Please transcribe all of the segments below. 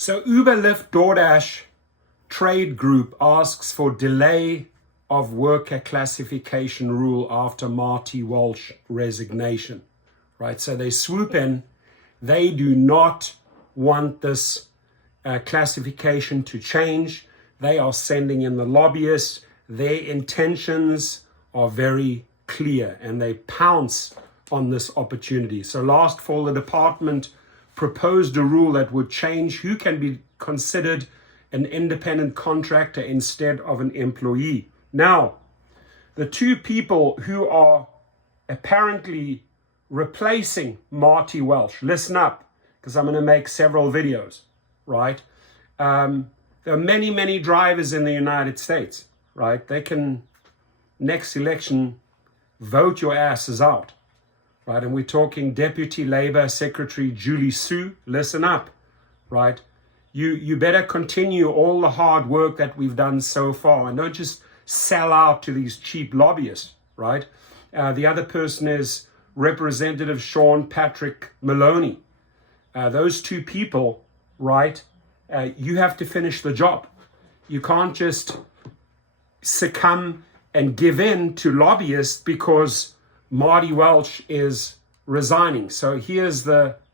So Uber, Lyft, Doordash trade group asks for delay of worker classification rule after Marty Walsh resignation, right? So they swoop in. They do not want this classification to change. They are sending in the lobbyists. Their intentions are very clear and they pounce on this opportunity. So last fall, the department proposed a rule that would change who can be considered an independent contractor instead of an employee. Now, the two people who are apparently replacing Marty Walsh, listen up, because I'm going to make several videos, right? There are many, many drivers in the United States, right? They can, next election, vote your asses out, right? And we're talking Deputy Labor Secretary Julie Su, listen up, right? You better continue all the hard work that we've done so far and don't just sell out to these cheap lobbyists, right? The other person is Representative Sean Patrick Maloney. Those two people, right, you have to finish the job. You can't just succumb and give in to lobbyists because Marty Walsh is resigning. So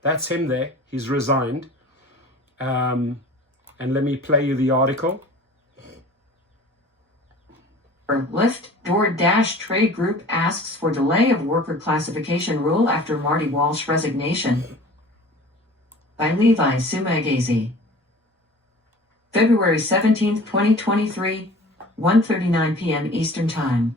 that's him there, he's resigned. And let me play you the article. Lyft, Doordash trade group asks for delay of worker classification rule after Marty Walsh resignation. By Levi Sumagazi. February 17, 2023, 1:39 p.m. Eastern Time.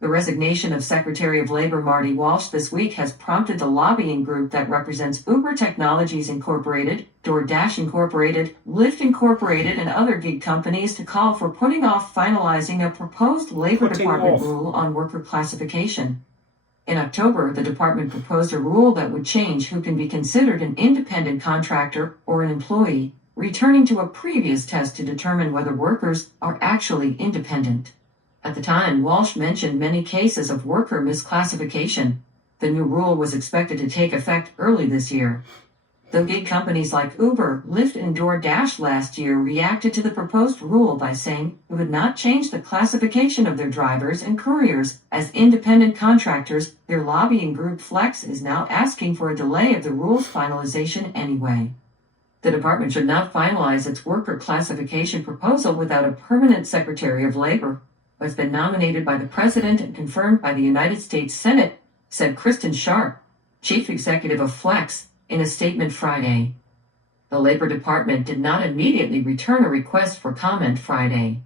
The resignation of Secretary of Labor Marty Walsh this week has prompted the lobbying group that represents Uber Technologies Incorporated, DoorDash Incorporated, Lyft Incorporated, and other gig companies to call for putting off finalizing a proposed Labor Department rule on worker classification. In October, the department proposed a rule that would change who can be considered an independent contractor or an employee, returning to a previous test to determine whether workers are actually independent. At the time, Walsh mentioned many cases of worker misclassification. The new rule was expected to take effect early this year. Though gig companies like Uber, Lyft, and DoorDash last year reacted to the proposed rule by saying it would not change the classification of their drivers and couriers as independent contractors, their lobbying group Flex is now asking for a delay of the rule's finalization anyway. The department should not finalize its worker classification proposal without a permanent Secretary of Labor, who has been nominated by the President and confirmed by the United States Senate, said Kristen Sharp, Chief Executive of Flex, in a statement Friday. The Labor Department did not immediately return a request for comment Friday.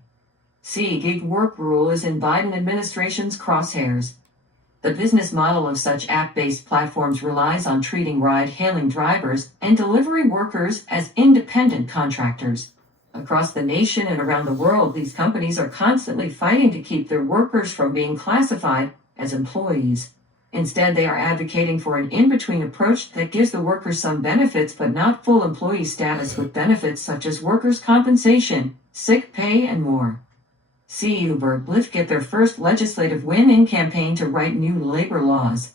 Gig work rule is in Biden administration's crosshairs. The business model of such app-based platforms relies on treating ride-hailing drivers and delivery workers as independent contractors. Across the nation and around the world, these companies are constantly fighting to keep their workers from being classified as employees. Instead, they are advocating for an in-between approach that gives the workers some benefits but not full employee status with benefits such as workers' compensation, sick pay, and more. Uber, Lyft get their first legislative win in campaign to write new labor laws.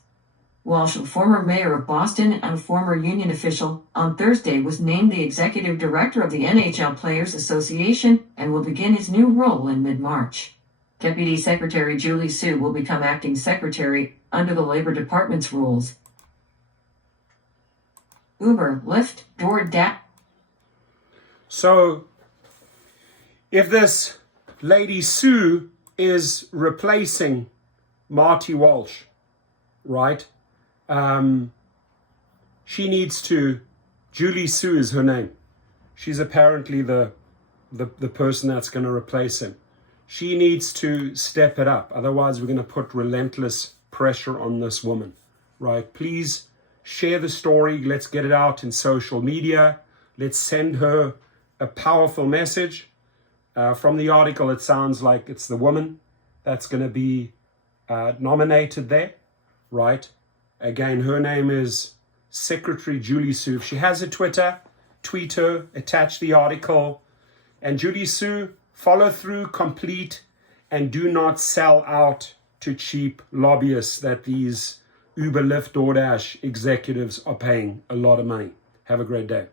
Walsh, a former mayor of Boston and a former union official, on Thursday was named the executive director of the NHL Players Association and will begin his new role in mid-March. Deputy Secretary Julie Su will become acting secretary under the Labor Department's rules. Uber, Lyft, DoorDash. So, if this lady Sue is replacing Marty Walsh, right? She needs to, Julie Su is her name. She's apparently the person that's going to replace him. She needs to step it up. Otherwise, we're going to put relentless pressure on this woman, right? Please share the story. Let's get it out in social media. Let's send her a powerful message. From the article, it sounds like it's the woman that's going to be nominated there, right? Again, her name is Secretary Julie Su. If she has a Twitter, tweet her, attach the article. And Julie Su, follow through, complete, and do not sell out to cheap lobbyists that these Uber, Lyft, DoorDash executives are paying a lot of money. Have a great day.